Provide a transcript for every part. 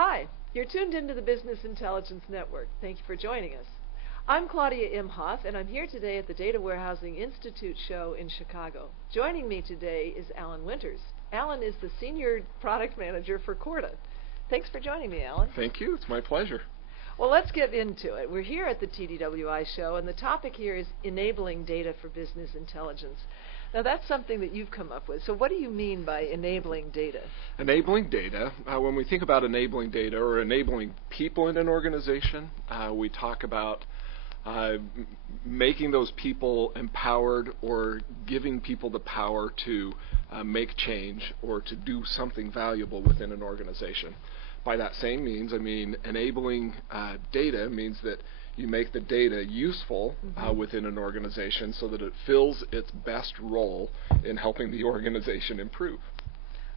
Hi, you're tuned into the Business Intelligence Network. Thank you for joining us. I'm Claudia Imhoff, and I'm here today at the Data Warehousing Institute show in Chicago. Joining me today is Alan Winters. Alan is the Senior Product Manager for Corda. Thanks for joining me, Alan. Thank you. It's my pleasure. Well, let's get into it. We're here at the TDWI show, and the topic here is enabling data for business intelligence. Now, that's something that you've come up with. So what do you mean by enabling data? Enabling data, when we think about enabling data or enabling people in an organization, we talk about making those people empowered or giving people the power to make change or to do something valuable within an organization. By that same means, I mean enabling data means that you make the data useful within an organization so that it fills its best role in helping the organization improve.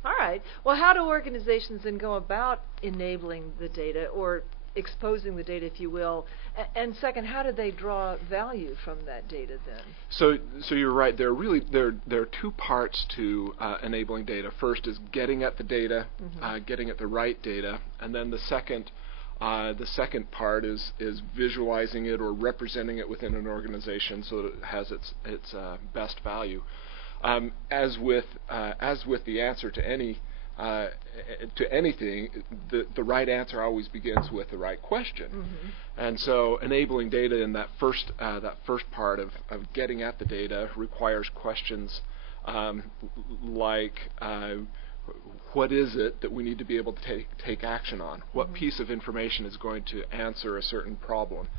All right. Well, how do organizations then go about enabling the data or exposing the data, if you will? And second, how do they draw value from that data then? So you're right. There are two parts to enabling data. First is getting at the data, getting at the right data, and then the second part is visualizing it or representing it within an organization so that it has its best value. As with the answer to anything, the right answer always begins with the right question. And so enabling data in that first part of getting at the data requires questions like what is it that we need to be able to take action on? What piece of information is going to answer a certain problem?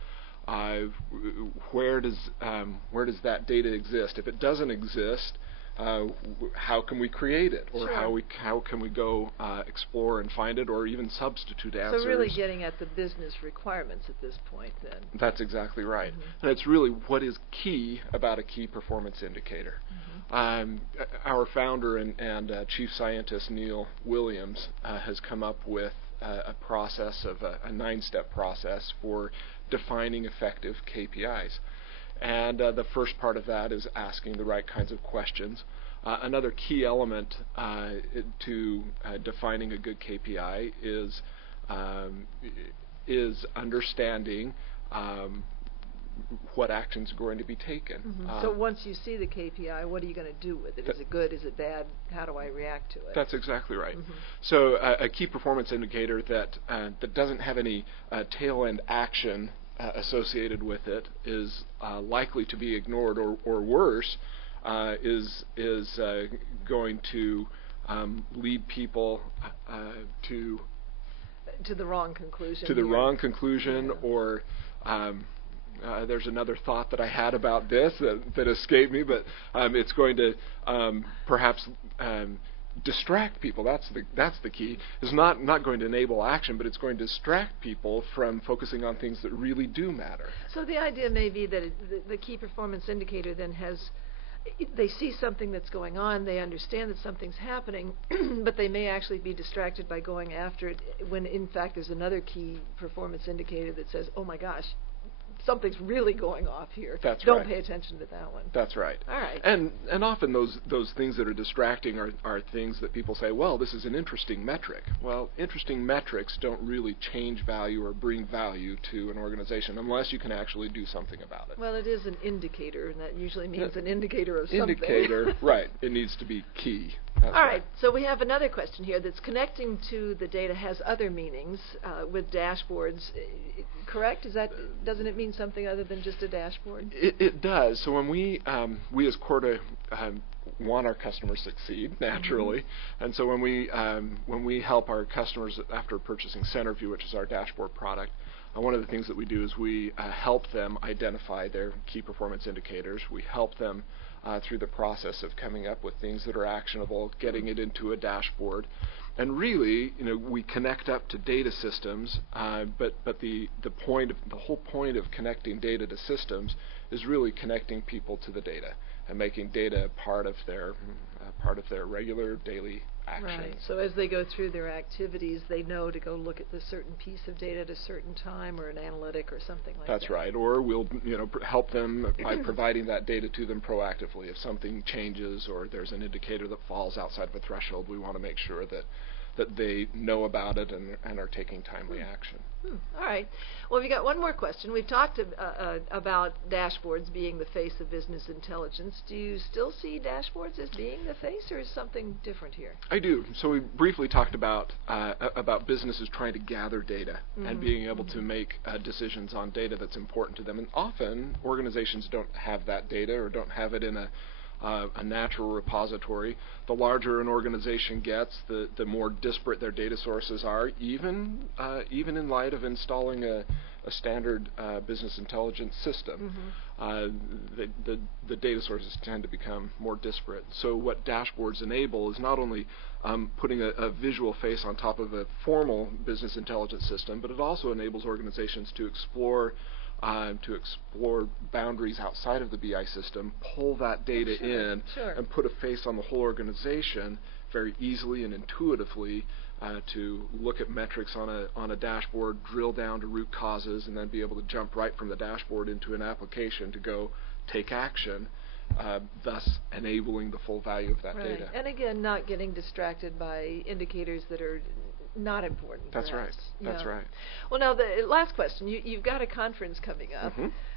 Where does that data exist? If it doesn't exist, how can we create it, or how can we go explore and find it, or even substitute answers? So really getting at the business requirements at this point, then. That's exactly right, and it's really what is key about a key performance indicator. Our founder and chief scientist Neil Williams has come up with a process of a 9-step process for defining effective KPIs. And the first part of that is asking the right kinds of questions. Another key element to defining a good KPI is understanding what actions are going to be taken. So once you see the KPI, what are you going to do with it? Is it good? Is it bad? How do I react to it? That's exactly right. So a key performance indicator that doesn't have any tail end action associated with it is likely to be ignored, or worse, is going to lead people to the wrong conclusion. To the wrong conclusion, or there's another thought that I had about this that escaped me, but it's going to perhaps distract people. That's the key. It's not going to enable action, but it's going to distract people from focusing on things that really do matter. So the idea may be that the key performance indicator then they see something that's going on, they understand that something's happening, but they may actually be distracted by going after it when in fact there's another key performance indicator that says, oh my gosh, something's really going off here. That's Don't right. pay attention to that one. That's right. All right. And often those things that are distracting are things that people say, well, this is an interesting metric. Well, interesting metrics don't really change value or bring value to an organization unless you can actually do something about it. Well, it is an indicator, and that usually means an indicator of something. Indicator, right. It needs to be key. That's All right. So we have another question here that's connecting to the data has other meanings with dashboards. Correct? Doesn't it mean something other than just a dashboard? It does. So when we as Corda want our customers to succeed naturally, and so when we help our customers after purchasing Centerview, which is our dashboard product, one of the things that we do is we help them identify their key performance indicators. We help them through the process of coming up with things that are actionable, getting it into a dashboard. And really, we connect up to data systems, but the whole point of connecting data to systems is really connecting people to the data and making data part of their regular daily action. Right. So as they go through their activities, they know to go look at this certain piece of data at a certain time, or an analytic or something like that. That's right. Or we'll help them by providing that data to them proactively. If something changes or there's an indicator that falls outside of a threshold, we want to make sure that that they know about it and are taking timely action. All right. Well, we got one more question. We've talked about dashboards being the face of business intelligence. Do you still see dashboards as being the face, or is something different here? I do. So we briefly talked about businesses trying to gather data and being able to make decisions on data that's important to them. And often organizations don't have that data or don't have it in a natural repository. The larger an organization gets, the more disparate their data sources are, even in light of installing a standard business intelligence system. The data sources tend to become more disparate. So what dashboards enable is not only putting a visual face on top of a formal business intelligence system, but it also enables organizations to explore boundaries outside of the BI system, pull that data in, and put a face on the whole organization very easily and intuitively to look at metrics on a dashboard, drill down to root causes, and then be able to jump right from the dashboard into an application to go take action, thus enabling the full value of that data. And again, not getting distracted by indicators that are not important. That's right. That's right. Well, now the last question. You've got a conference coming up,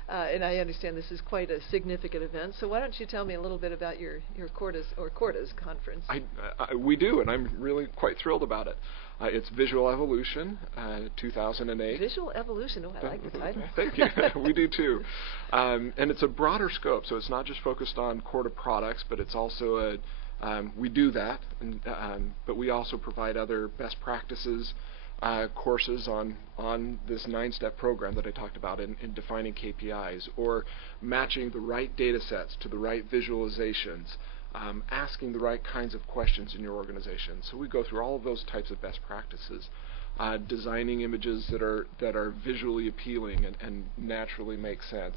and I understand this is quite a significant event. So why don't you tell me a little bit about your Corda's conference? We do, and I'm really quite thrilled about it. It's Visual Evolution 2008. Visual Evolution. Oh, I like the title. Thank you. We do too. And it's a broader scope, so it's not just focused on Corda products, but it's also we do that, but we also provide other best practices courses on this 9-step program that I talked about in defining KPIs, or matching the right data sets to the right visualizations, asking the right kinds of questions in your organization. So we go through all of those types of best practices, designing images that are visually appealing and naturally make sense.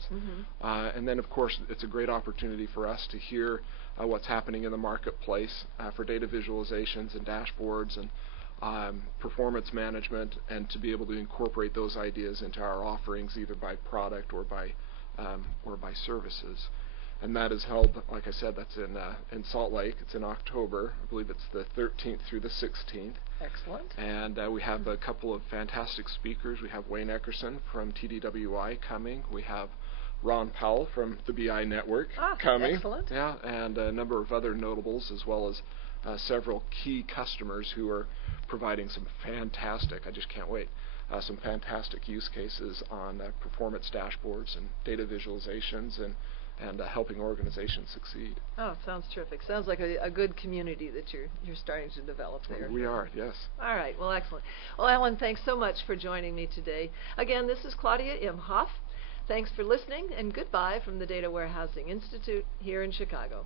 And then, of course, it's a great opportunity for us to hear what's happening in the marketplace for data visualizations and dashboards and performance management, and to be able to incorporate those ideas into our offerings, either by product or by services. And that is held, like I said, that's in Salt Lake. It's in October. I believe it's the 13th through the 16th. Excellent. And we have a couple of fantastic speakers. We have Wayne Eckerson from TDWI coming. We have Ron Powell from the BI Network coming. Excellent. Yeah, and a number of other notables, as well as several key customers who are providing some fantastic, I just can't wait, some fantastic use cases on performance dashboards and data visualizations and helping organizations succeed. Oh, sounds terrific. Sounds like a good community that you're starting to develop there. We are, yes. All right. Well, excellent. Well, Alan, thanks so much for joining me today. Again, this is Claudia Imhoff. Thanks for listening, and goodbye from the Data Warehousing Institute here in Chicago.